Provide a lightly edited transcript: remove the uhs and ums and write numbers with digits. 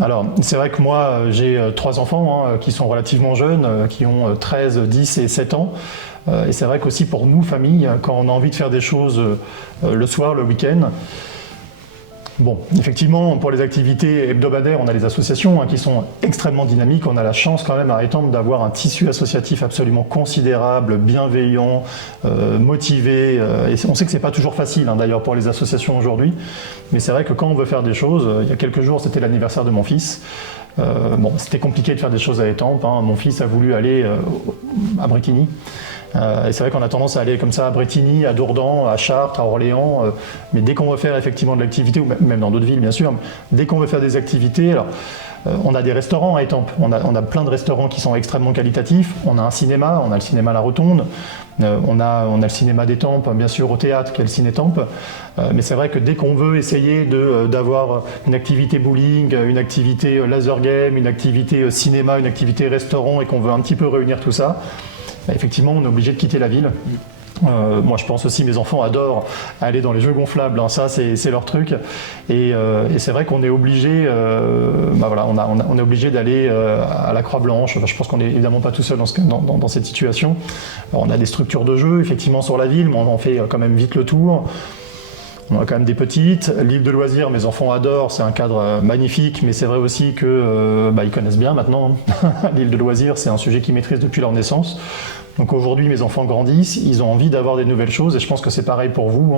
Alors, c'est vrai que moi, j'ai trois enfants qui sont relativement jeunes, qui ont 13, 10 et 7 ans. Et c'est vrai qu'aussi pour nous, famille, quand on a envie de faire des choses le soir, le week-end, bon, effectivement, pour les activités hebdomadaires, on a les associations qui sont extrêmement dynamiques. On a la chance quand même à Étampes d'avoir un tissu associatif absolument considérable, bienveillant, motivé. Et on sait que c'est pas toujours facile d'ailleurs pour les associations aujourd'hui. Mais c'est vrai que quand on veut faire des choses, il y a quelques jours, c'était l'anniversaire de mon fils. Bon, c'était compliqué de faire des choses à Étampes. Mon fils a voulu aller à Brétigny. Et c'est vrai qu'on a tendance à aller comme ça à Brétigny, à Dourdan, à Chartres, à Orléans. Mais dès qu'on veut faire effectivement de l'activité, ou même dans d'autres villes bien sûr, dès qu'on veut faire des activités, alors, on a des restaurants à Étampes. On a plein de restaurants qui sont extrêmement qualitatifs. On a un cinéma, on a le cinéma La Rotonde. On a le cinéma d'Étampes, bien sûr au théâtre, qui est le Ciné-Étampes. Mais c'est vrai que dès qu'on veut essayer d'avoir une activité bowling, une activité laser game, une activité cinéma, une activité restaurant, et qu'on veut un petit peu réunir tout ça, effectivement, on est obligé de quitter la ville. Moi, je pense aussi, mes enfants adorent aller dans les jeux gonflables. Ça, c'est leur truc. Et c'est vrai qu'on est obligé, voilà, on est obligé d'aller à la Croix-Blanche. Je pense qu'on n'est évidemment pas tout seul dans cette situation. Alors, on a des structures de jeu, effectivement, sur la ville, mais on en fait quand même vite le tour. On a quand même des petites. L'île de loisirs, mes enfants adorent, c'est un cadre magnifique, mais c'est vrai aussi que ils connaissent bien maintenant. L'île de loisirs, c'est un sujet qu'ils maîtrisent depuis leur naissance. Donc aujourd'hui, mes enfants grandissent, ils ont envie d'avoir des nouvelles choses, et je pense que c'est pareil pour vous.